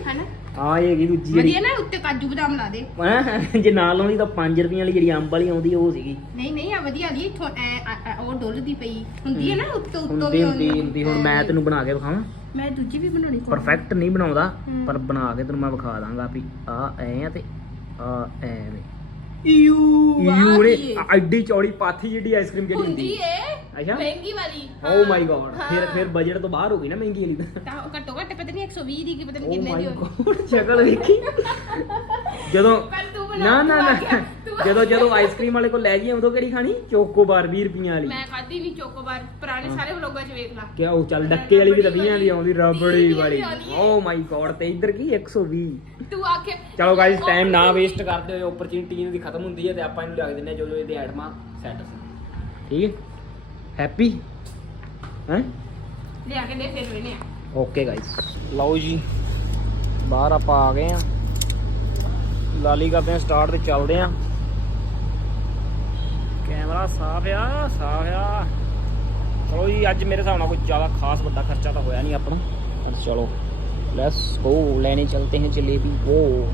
ਹੈਨਾ?
ਆ ਇਹ ਹੈਗੀ ਦੂਜੀ ਜਿਹੜੀ
ਵਧੀਆ ਨਾ ਉੱਤੇ ਕਾਜੂ ਬਦਾਮ ਲਾ ਦੇ।
ਹੈਂ? ਜੇ ਨਾਲ ਲਾਉਂਦੀ ਤਾਂ 5 ਰੁਪਈਆਂ ਵਾਲੀ ਜਿਹੜੀ ਅੰਬ ਵਾਲੀ ਆਉਂਦੀ ਉਹ ਸੀਗੀ।
ਨਹੀਂ ਨਹੀਂ ਆ ਵਧੀਆ ਦੀ ਇੱਥੋਂ ਐ ਐ- ਐ ਉਹ ਡੁੱਲਦੀ ਪਈ। ਹੁੰਦੀ ਹੈ ਨਾ ਉੱਤੋਂ ਉੱਤੋਂ
ਹੁੰਦੀ
ਵੀ
ਹੁੰਦੀ ਹੁੰਦੀ ਹੁਣ ਮੈਂ ਤੈਨੂੰ ਬਣਾ ਕੇ ਵਿਖਾਵਾਂ।
ਮੈਂ ਦੂਜੀ ਵੀ ਬਣਾਉਣੀ
ਪਰਫੈਕਟ ਨਹੀਂ ਬਣਾਉਂਦਾ। ਪਰ ਬਣਾ ਕੇ ਤੈਨੂੰ ਮੈਂ ਵਿਖਾ ਦਾਂਗਾ ਵੀ ਆ ਐ ਆ ਤੇ ਆ
ਯੂ
ਯੂ ਯੂਰੇ ਐਡੀ ਚੌੜੀ ਪਾਥੀ ਜਿਹੜੀ ਆਈਸਕ੍ਰੀਮ ਕਿਹੜੀ
ਹੁੰਦੀ? ਹੈ
ਅੱਛਾ।
ਮਹਿੰਗੀ ਵਾਲੀ।
ਓ ਮਾਈ ਗॉड ਫਿਰ ਫਿਰ ਬਜਟ ਤੋਂ ਬਾਹਰ ਹੋ ਗਈ ਨਾ ਮਹਿੰਗੀ ਵਾਲੀ ਤਾਂ।
ਘੱਟੋ ਘੱਟ ਪਤਾ ਨਹੀਂ 120 ਦੀ ਕਿ ਪਤਾ ਨਹੀਂ
oh
ਕਿੰਨੇ ਦੀ ਹੋਣੀ
ਗॉड ਸ਼ਕਲ ਵੇਖੀ। ਜਦੋਂ ਨਾ ਨਾ ਨਾ। ਜਦੋਂ ਜਦੋਂ ਆਈਸਕ੍ਰੀਮ ਵਾਲੇ ਕੋਲ ਲੈ ਗਈ ਉਦੋਂ ਕਿਹੜੀ ਖਾਣੀ? ਚੋਕੋ ਬਾਰ 20 ਰੁਪਈਆਂ ਵਾਲੀ।
ਮੈਂ ਖਾਦੀ ਨਹੀਂ ਚੋਕੋਬਾਰ ਪੁਰਾਣੇ ਸਾਰੇ ਵਲੋਗਾਂ 'ਚ ਵੇਖ ਲਾ।
ਕਿਆ ਉਹ ਚੱਲ ਡੱਕੇ ਵਾਲੀ ਵੀ ਰਬੀਆਂ ਦੀ ਆਉਂਦੀ ਰਬੜੀ ਵਾਲੀ। ਓ ਮਾਈ ਗॉड ਤੇ ਇੱਧਰ ਕੀ? 120
ਤੂੰ ਆਖੇ
ਚਲੋ ਗਾਇਸ ਟਾਈਮ ਨਾ ਵੇਸਟ ਕਰਦੇ ਹੋਏ ਓਪਰਚੁਨਿਟੀ ਨੂੰ ਦਿਖਾ ਖਤਮ ਹੁੰਦੀ ਹੈ ਤੇ ਆਪਾਂ ਇਹਨੂੰ ਰੱਖ ਦਿੰਦੇ ਹਾਂ ਜੋ ਜੋ ਇਹਦੇ ਐਟਮਾਂ ਸੈੱਟ ਠੀਕ ਹੈ? ਹੈਪੀ ਹੈ?
ਲਿਆ ਕੇ ਦੇ ਫਿਰ ਵੇਨੇ
ਓਕੇ ਗਾਇਸ ਲਓ ਜੀ ਬਾਹਰ ਆਪਾਂ ਆ ਗਏ ਆ ਲਾਲੀ ਕਰਦੇ ਆ ਸਟਾਰਟ ਤੇ ਚੱਲਦੇ ਆ ਕੈਮਰਾ ਸਾਫ਼ ਆ ਸਾਫ਼ ਆ। ਚਲੋ ਜੀ ਅੱਜ ਮੇਰੇ ਹਿਸਾਬ ਨਾਲ ਕੋਈ ਜ਼ਿਆਦਾ ਖਾਸ ਵੱਡਾ ਖਰਚਾ ਤਾਂ ਹੋਇਆ ਨਹੀਂ ਆਪਣਾ ਚਲੋ ਲੈਟਸ ਗੋ ਲੈਣੇ ਚਲਤੇ ਹਾਂ ਜਲੇਬੀ। ਉਹ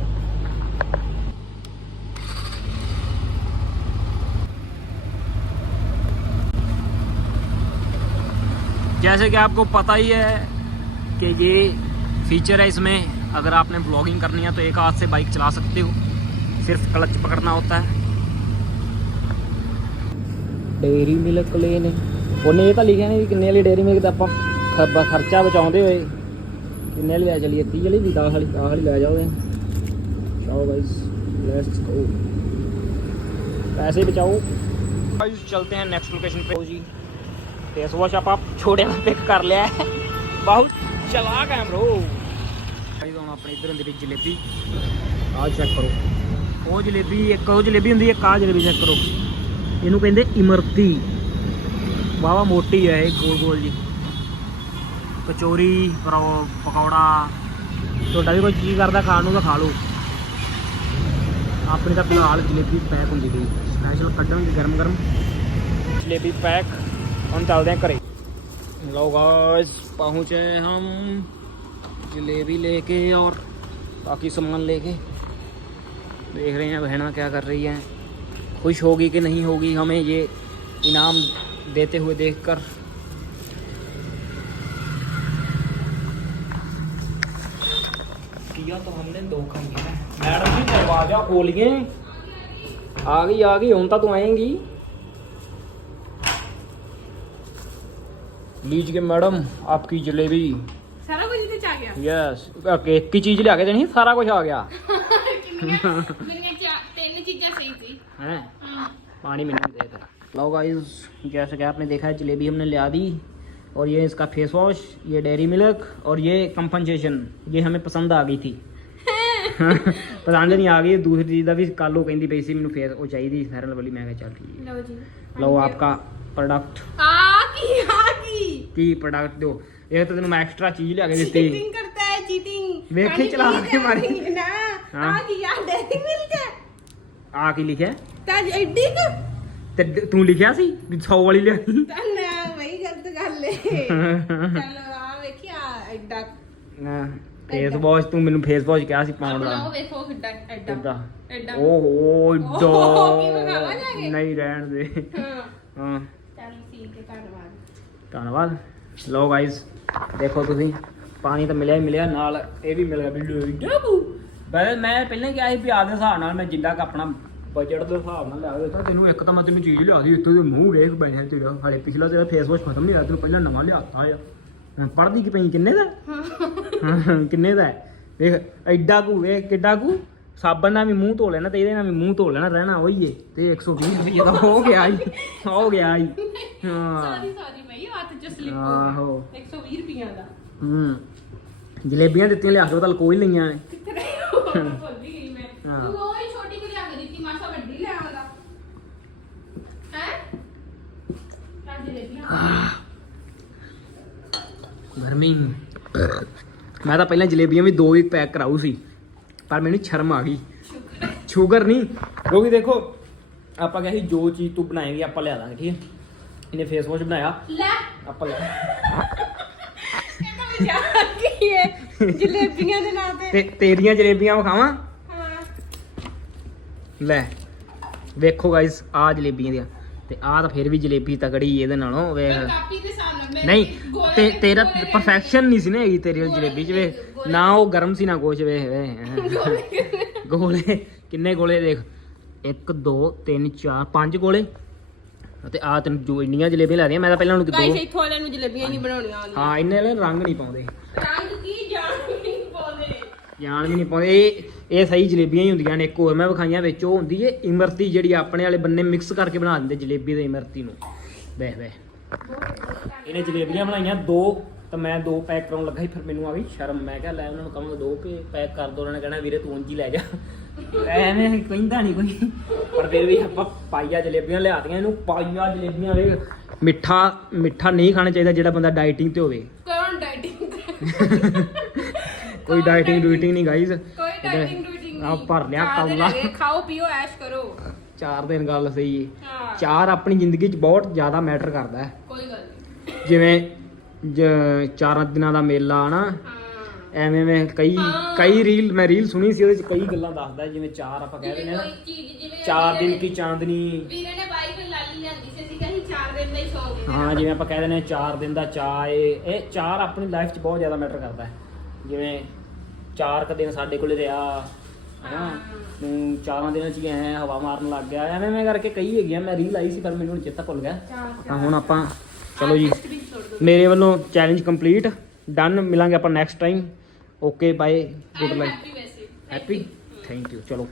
जैसे कि आपको पता ही है कि ये फीचर है इसमें अगर आपने ब्लॉगिंग करनी है तो एक हाथ से बाइक चला सकते हो सिर्फ क्लच पकड़ना होता है ਡੇਰੀ ਮਿਲਕ ਲੈਣੇ ਉਹਨੇ ਇਹ ਤਾਂ ਲਿਖਿਆ ਨਹੀਂ ਵੀ ਕਿੰਨੇ ਵਾਲੀ ਡੇਰੀ ਮਿਲਕ ਦਾ ਆਪਾਂ ਖ- ਖਰਚਾ ਬਚਾਉਂਦੇ ਹੋਏ ਕਿੰਨੇ ਵਾਲੀ ਲੈ ਚਲੀਏ 30 ਵਾਲੀ ਵੀ 10 ਵਾਲੀ 10 ਵਾਲੀ ਲੈ ਜਾਓਗੇ ਚਲੋ गाइस लेट्स गो पैसे बचाओ गाइस चलते हैं नेक्स्ट लोकेशन पे जी फेस वॉश आप आप छोटे में पिक कर लिया है बहुत चलाक है ब्रो गाइस ਹੁਣ ਆਪਣੇ ਇਧਰ ਹੁੰਦੀ ਪਈ ਜਲੇਬੀ ਆਹ ਚੈੱਕ ਕਰੋ ਉਹ ਜਲੇਬੀ ਇੱਕ ਉਹ ਜਲੇਬੀ ਹੁੰਦੀ ਹੈ ਇੱਕ ਆਹ ਜਲੇਬੀ ਚੈੱਕ ਕਰੋ ਇਹਨੂੰ ਕਹਿੰਦੇ ਇਮਰਤੀ ਵਾਵਾ ਮੋਟੀ ਹੈ ਇਹ ਗੋਲ ਗੋਲ ਜੀ ਕਚੋਰੀ ਪਰ ਉਹ ਪਕੌੜਾ ਤੁਹਾਡਾ ਵੀ ਕੋਈ ਚੀਜ਼ ਕਰਦਾ ਖਾਣ ਨੂੰ ਤਾਂ ਖਾ ਲਓ ਆਪਣੀ ਤਾਂ ਫਿਲਹਾਲ ਜਲੇਬੀ ਪੈਕ ਹੁੰਦੀ ਪਈ ਸਪੈਸ਼ਲ ਕੱਢਣਗੇ ਗਰਮ ਗਰਮ ਜਲੇਬੀ ਪੈਕ हम चलते हैं करे। लोग आज पहुँचे हम जलेबी लेके और बाकी सामान लेके। देख रहे हैं बहना क्या कर रही हैं। खुश होगी कि नहीं होगी हमें ये इनाम देते हुए देखकर। किया तो हमने धोखा मैडम जी, दरवाज़ा खोलिए। आ गई आ गई हम तो आएँगी। लीजिए मैडम आपकी जलेबी
ਸਾਰਾ ਕੁਝ ਇਹਦੇ ਚ ਆ ਗਿਆ
यस एक ही चीज लिया के देनी सारा कुछ आ गया
ਕਿੰਨੀਆਂ ਮੇਰੀਆਂ ਚਾ- ਤਿੰਨ ਚੀਜ਼ਾਂ ਸਹੀ ਸੀ
हैं
ਹਾਂ
पानी में नहीं देता लो गाइस जैसे कि आपने देखा है जलेबी हमने लिया दी और ये इसका फेस वॉश ये डेयरी मिल्क और ये कंपनसेशन ये हमें पसंद आ गई थी ਪਸੰਦ ਨਹੀਂ ਆ ਗਈ ਦੂਸਰੀ ਚੀਜ਼ ਦਾ ਵੀ ਕੱਲ ਉਹ ਕਹਿੰਦੀ ਪਈ ਸੀ ਮੈਨੂੰ ਫੇਰ ਉਹ ਚਾਹੀਦੀ ਫੈਰਲ ਵਾਲੀ ਮੈਂ ਕਿਹਾ ਚੱਲ ਠੀਕ
ਲਓ ਜੀ
ਹੈ ਲਓ ਆਪਕਾ ਪ੍ਰੋਡਕਟ
ਆ ਕੀ ਆ ਕੀ
ਪ੍ਰੋਡਕਟ ਦਿਓ। ਇਹ ਤਾਂ ਤੈਨੂੰ ਮੈਂ ਐਕਸਟਰਾ ਚੀਜ਼ ਲਿਆ ਕੇ ਦਿੱਤੀ।
ਚੀਟਿੰਗ ਕਰਤਾ ਹੈ ਚੀਟਿੰਗ
ਵੇਖੇ ਚਲਾ ਕੇ ਮਾਰੀ।
ਨਾ।
ਹਾਂ।
ਆ ਕੀ ਆ ਡੈਰੀ ਮਿਲਕ ਹੈ
ਆ ਕੀ ਲਿਖਿਆ?
ਤਾਂ ਐਡੀ ਕੁ।
ਤੇ ਤੂੰ ਲਿਖਿਆ ਸੀ? ਵੀ 100 ਵਾਲੀ ਲਿਆ
ਤਾਂ ਨਾ ਲੈ ਚਲੋ ਆ ਵੇਖੀ ਆ ਐਡਾ
ਫੇਸ ਵਾਸ਼ ਤੂੰ ਮੈਨੂੰ ਫੇਸ ਵਾਸ਼ ਕਿਹਾ ਸੀ ਪਾਉਣ ਦਾ।
ਉਹ ਵੇਖੋ ਕਿੱਡਾ ਐਡਾ।
ਕਿੱਦਾਂ
ਐਡਾ।
ਓਹੋ
ਓਹ, ਕੀ
ਡੋ
ਵਿਖਾਵਾਂ ਜਾ ਕੇ?
ਨਹੀਂ ਰਹਿਣ ਦੇ।
ਹਾਂ।
ਹਾਂ।
ਚੱਲ ਠੀਕ ਹੈ ਧੰਨਵਾਦ।
ਧੰਨਵਾਦ। ਲੋ ਗਾਇਸ ਦੇਖੋ ਤੁਸੀਂ, ਪਾਣੀ ਤਾਂ ਮਿਲਿਆ ਹੀ ਮਿਲਿਆ, ਨਾਲ ਇਹ ਵੀ ਮਿਲ ਗਿਆ ਵੀ ਡਬੂ! ਮੈਂ ਮੈਂ ਪਹਿਲਾਂ ਕਿਹਾ ਸੀ ਵੀ ਆਦੇ ਹਿਸਾਬ ਨਾਲ ਮੈਂ ਜਿੰਨਾ ਕ ਆਪਣਾ ਬਜਟ ਦੇ ਹਿਸਾਬ ਨਾਲ ਲਿਆ ਦਿੱਤਾ ਤੈਨੂੰ ਇੱਕ ਤਾਂ ਮੈਂ ਤੈਨੂੰ ਚੀਜ਼ ਲਿਆ ਦੀ, ਇੱਥੇ ਤੇ ਮੂੰਹ ਵੇਖ ਬਣਿਆ ਤੇਰਾ। ਹਾਲੇ ਪਿਛਲਾ ਤੇਰਾ ਫੇਸ ਵਾਸ਼ ਖਤਮ ਨਹੀਂ ਹੋਇਆ, ਤੈਨੂੰ ਪਹਿਲਾਂ ਨਵਾਂ ਲਿਆਤਾ ਆ। ਪੜਦੀ ਕਿ ਪਈ, ਕਿੰਨੇ ਦਾ ਕਿੰਨੇ ਦਾ ਹੈ? ਵੇਖ, ਐਡਾ ਕੁ, ਵੇਖ ਕਿੱਡਾ ਕੁ। ਸਾਬਣ ਨਾਲ ਵੀ ਮੂੰਹ ਧੋ ਲੈਣਾ, ਤੇ ਇਹਦੇ ਨਾਲ ਵੀ ਮੂੰਹ ਧੋ ਲੈਣਾ, ਰਹਿਣਾ ਉਹੀ ਏ। ਤੇ 120 ਰੁਪਏ ਦਾ ਹੋ ਗਿਆ ਜੀ ਹੋ ਗਿਆ ਜੀ ਹਾਂ।
ਸੌਰੀ ਸੌਰੀ
ਆਹੋ।
120 ਰੁਪਈਆ ਦਾ।
ਹੂੰ। ਜਲੇਬੀਆਂ ਦਿੱਤੀਆਂ ਲਿਆ ਕੇ ਉਹ ਤਾਂ ਕੋਈ ਲਈਆਂ ਨੇ।
ਕਿੱਥੇ ਰਹੀ ਭੁੱਲ ਹੀ ਗਈ ਮੈਂ।
ਹਾਂ।
ਤੂੰ ਉਹ ਹੀ ਛੋਟੀ ਕੁ ਲਿਆ ਕੇ ਦਿੱਤੀ ਮਾਸਾ ਵੱਡੀ ਲੈ ਆਉਂਦਾ। ਹੈ? ਤਾਂ ਜਲੇਬੀਆਂ।
ਗਰਮੀ। ਮੈਂ ਤਾਂ ਪਹਿਲਾਂ ਜਲੇਬੀਆਂ ਵੀ ਦੋ ਹੀ ਪੈਕ ਕਰਾਉ ਸੀ ਪਰ ਮੈਨੂੰ ਸ਼ਰਮ ਆ ਗਈ। ਸ਼ੂਗਰ ਨਹੀਂ ਕਿਉਂਕਿ ਦੇਖੋ ਆਪਾਂ ਕਿਹਾ ਸੀ ਜੋ ਚੀਜ਼ ਤੂੰ ਬਣਾਏਂਗੀ ਆਪਾਂ ਲਿਆ ਦਾਂਗੇ ਠੀਕ ਹੈ? ਇਹਨੇ ਫੇਸ ਵਾਸ਼ ਬਣਾਇਆ।
ਲੈ।
ਆਪਾਂ ਲਿਆ
ਇਹਦਾ ਵਿਚਾਰ ਕੀ ਹੈ ਜਲੇਬੀਆਂ ਦੇ ਨਾਂ ਤੇ।
ਤੇ ਤੇਰੀਆਂ ਜਲੇਬੀਆਂ ਵਿਖਾਵਾਂ?
ਹਾਂ।
ਲੈ ਵੇਖੋ ਗਾਇਸ ਆ ਜਲੇਬੀਆਂ ਦੀਆਂ। ਤੇ ਆ ਤਾਂ ਫਿਰ ਵੀ ਜਲੇਬੀ ਤਗੜੀ ਇਹਦੇ ਨਾਲੋਂ ਵੇਖ।
ਕਾਪੀ ਦੇ ਸਾਹਮਣੇ ਮੈਂ
ਨਹੀਂ ਤੇ ਤੇਰਾ ਪਰਫੈਕਸ਼ਨ ਨਹੀਂ ਸੀ ਨਾ ਹੈਗੀ ਤੇਰੀ ਜਲੇਬੀ ਚ ਵੇ ਨਾ ਉਹ ਗਰਮ ਸੀ ਨਾ ਕੁਛ ਵੇ ਗੋਲੇ ਕਿੰਨੇ ਗੋਲੇ ਦੇਖ 1 2 3 4 5 ਗੋਲੇ। ਤੇ ਆ ਤੈਨੂੰ ਜੋ ਇੰਨੀਆਂ ਜਲੇਬੀਆਂ ਲੈ ਦੀਆਂ ਮੈਂ ਤਾਂ ਪਹਿਲਾਂ ਉਹਨੂੰ
ਗਾਇਸ
ਦੋ
ਇੱਥੋਂ ਵਾਲਿਆਂ ਨੂੰ ਜਲੇਬੀਆਂ ਨਹੀਂ ਬਣਾਉਣੀਆਂ ਆਉਂਦੀਆਂ।
ਹਾਂ ਇੰਨੇ ਵਾਲੇ ਰੰਗ ਨਹੀਂ ਪਾਉਂਦੇ।
ਰੰਗ ਕੀ ਜਾਣ ਨਹੀਂ ਬੋਲੇ
ਜਾਣ ਵੀ ਨਹੀਂ ਪਾਉਂਦੇ। ਇਹ ਇਹ ਸਹੀ ਜਲੇਬੀਆਂ ਹੀ ਹੁੰਦੀਆਂ ਨੇ। ਇੱਕ ਹੋਰ ਮੈਂ ਵਿਖਾਈਆਂ ਵਿੱਚ ਉਹ ਹੁੰਦੀ ਏ ਇਮਰਤੀ ਜਿਹੜੀ ਆਪਣੇ ਵਾਲੇ ਬੰਨੇ ਮਿਕਸ ਕਰਕੇ ਬਣਾ ਦਿੰਦੇ ਜਲੇਬੀ ਤੇ ਇਮਰਤੀ ਨੂੰ। ਦੇਖ ਦੇਖ ਇਹਨੇ ਜਲੇਬੀਆਂ ਬਣਾਈਆਂ ਦੋ ਤਾਂ ਮੈਂ ਦੋ ਪੈਕ ਕਰਾਉਣ ਲੱਗਾ ਸੀ ਫਿਰ ਮੈਨੂੰ ਆ ਗਈ ਸ਼ਰਮ। ਮੈਂ ਕਿਹਾ ਲੈ ਉਹਨਾਂ ਨੂੰ ਕਹਾਂਗਾ ਦੋ ਪੇ ਪੈਕ ਕਰ ਦੋ ਉਹਨਾਂ ਨੇ ਕਹਿਣਾ ਵੀਰੇ ਤੂੰ ਉਂਝ ਹੀ ਲੈ ਜਾ। ਐਵੇਂ ਕਹਿੰਦਾ ਨਹੀਂ ਕੋਈ। ਪਰ ਫਿਰ ਵੀ ਆਪਾਂ ਪਾਈਆ ਜਲੇਬੀਆਂ ਲਿਆਤੀਆਂ ਇਹਨੂੰ ਪਾਈਆ ਜਲੇਬੀਆਂ ਵੇਖ ਮਿੱਠਾ ਮਿੱਠਾ ਨਹੀਂ ਖਾਣਾ ਚਾਹੀਦਾ ਜਿਹੜਾ ਬੰਦਾ ਡਾਈਟਿੰਗ ਤੇ ਹੋਵੇ।
ਕੌਣ ਡਾਈਟਿੰਗ
ਕੋਈ ਡਾਈਟਿੰਗ ਡੂਟਿੰਗ ਨਹੀਂ ਗਾਈਜ਼
ਕੋਈ ਡਾਈਟਿੰਗ ਡੂਟਿੰਗ
ਆ ਭਰ ਲਿਆ ਕੌਲਾ
ਖਾਓ ਪੀਓ ਐਸ਼ ਕਰੋ।
ਚਾਰ ਦਿਨ ਗੱਲ ਸਹੀ ਹੈ
ਹਾਂ।
ਚਾਰ ਆਪਣੀ ਜ਼ਿੰਦਗੀ 'ਚ ਬਹੁਤ ਜ਼ਿਆਦਾ ਮੈਟਰ ਕਰਦਾ। ਹੈ
ਕੋਈ ਗੱਲ ਨਹੀਂ
ਜਿਵੇਂ ਚਾਰਾਂ ਦਿਨਾਂ ਦਾ ਮੇਲਾ ਹਨਾ
ਹਾਂ।
ਐਵੇਂ ਐਵੇਂ ਕਈ। ਕਈ ਰੀਲ ਮੈਂ ਰੀਲ ਸੁਣੀ ਸੀ ਉਹਦੇ 'ਚ ਕਈ ਗੱਲਾਂ ਦੱਸਦਾ ਜਿਵੇਂ ਚਾਰ ਆਪਾਂ ਕਹਿ ਦਿੰਦੇ ਆ
ਕੋਈ
ਨਾ
ਚੀਜ਼ ਜਿਵੇਂ
ਚਾਰ ਦਿਨ ਕੀ ਚਾਂਦਨੀ।
ਵੀਰੇ ਨੇ ਬਾਈਕ ਲਾਲੀ ਲਿਆਂਦੀ ਸੀ ਅਸੀਂ ਕਹੀਂ ਚਾਰ ਦਿਨ ਦਾ ਹੀ ਦੇ
ਹਾਂ ਜਿਵੇਂ ਆਪਾਂ ਕਹਿ ਦਿੰਦੇ ਆ ਚਾਰ ਦਿਨ ਦਾ ਚਾਅ ਏ ਇਹ ਚਾਰ ਆਪਣੀ ਲਾਈਫ 'ਚ ਬਹੁਤ ਜ਼ਿਆਦਾ ਮੈਟਰ ਕਰਦਾ ਹੈ। ਜਿਵੇਂ ਚਾਰ ਕ ਦਿਨ ਸਾਡੇ ਕੋਲੇ ਰਿਹਾ
ਹਾਂ।
ਚਾਰਾਂ ਦਿਨਾਂ 'ਚ ਹੀ ਐ ਹਵਾ ਮਾਰਨ ਲੱਗ ਗਿਆ। ਐਵੇਂ ਐਵੇਂ ਕਰਕੇ ਕਈ ਹੈਗੀਆਂ ਮੈਂ ਰੀਲ ਆਈ ਸੀ ਪਰ ਮੈਨੂੰ ਹੁਣ ਚੇਤਾ ਭੁੱਲ ਗਿਆ। ਤਾਂ ਹੁਣ ਆਪਾਂ ਚਲੋ ਜੀ। ਮੇਰੇ ਵੱਲੋਂ ਚੈਲੰਜ ਕੰਪਲੀਟ ਡਨ ਮਿਲਾਂਗੇ ਆਪਾਂ next time okay bye
good like
happy thank you ਚਲੋ।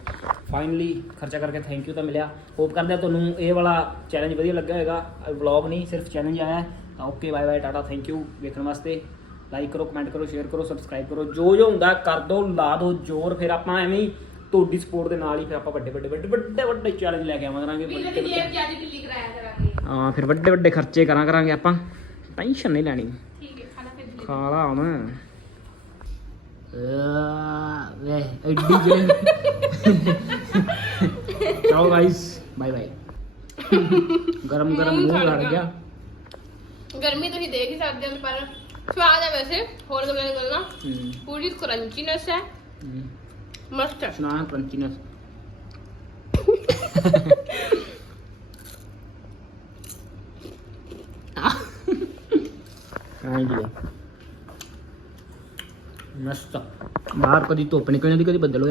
ਫਾਈਨਲੀ ਖਰਚਾ ਕਰਕੇ ਥੈਂਕ ਯੂ ਤਾਂ ਮਿਲਿਆ। ਹੋਪ ਕਰਦੇ ਆ ਤੁਹਾਨੂੰ ਇਹ ਵਾਲਾ ਚੈਲੰਜ ਵਧੀਆ ਲੱਗਾ ਹੋਵੇਗਾ ਵਲੌਗ ਨਹੀਂ ਸਿਰਫ ਚੈਲੰਜ ਆਇਆ ਹੈ। ਤਾਂ okay bye bye tata thank you ਵੇਖਣ ਵਾਸਤੇ ਲਾਈਕ ਕਰੋ ਕਮੈਂਟ ਕਰੋ ਸ਼ੇਅਰ ਕਰੋ ਸਬਸਕ੍ਰਾਈਬ ਕਰੋ। ਜੋ ਜੋ ਹੁੰਦਾ ਕਰ ਦੋ ਲਾ ਦੋ ਜ਼ੋਰ। ਫਿਰ ਆਪਾਂ ਐਵੇਂ ਹੀ ਤੁਹਾਡੀ ਸਪੋਰਟ ਦੇ ਨਾਲ ਹੀ ਫਿਰ ਆਪਾਂ ਵੱਡੇ ਵੱਡੇ ਵੱਡੇ ਵੱਡੇ ਵੱਡੇ ਚੈਲੰਜ ਲੈ ਕੇ ਆਵਾਂ ਕਰਾਂਗੇ ਵੱਡੇ ਵੱਡੇ।
ਜ਼ਿਆਦਾ ਢਿੱਲੀ ਕਰਾਇਆ ਕਰਾਂਗੇ।
ਹਾਂ ਫਿਰ ਵੱਡੇ ਵੱਡੇ ਖਰਚੇ ਕਰਾਂ ਕਰਾਂਗੇ ਆਪਾਂ। ਟੈਨਸ਼ਨ ਨਹੀਂ ਲੈਣੀ।
ਠੀਕ ਹੈ ਖਾਣਾ ਫਿਰ।
ਖਾ ਲਾ ਹੁਣ। ਵੇ ਐਡੀ ਜੇ ਚਲੋ ਗਾਇਸ ਬਾਏ ਬਾਏ ਗਰਮ ਗਰਮ
ਮੂੰਹ
ਮੂੰਹ
ਸੜ
ਲੜ
ਗਿਆ।
ਗਿਆ
ਗਰਮੀ ਤੁਸੀਂ ਦੇਖ ਹੀ ਸਕਦੇ ਹੋ ਪਰ ਸਵਾਦ ਹੈ ਵੈਸੇ ਹੋਰ ਗੱਲਾਂ ਨਹੀਂ ਕਰਨਾ
ਹੂੰ
ਪੂਰੀ ਕਰੰਚੀਨੈਸ ਹੈ
ਹੂੰ
ਮਸਤ ਹੈ
ਸੁਣਾ ਕਰੰਚੀਨੈਸ ਹਾਂ ਜੀ ਮਸਤ ਬਾਹਰ ਕਦੀ ਧੁੱਪ ਨਿਕਲ ਜਾਂਦੀ ਕਦੀ ਬੱਦਲ ਹੋ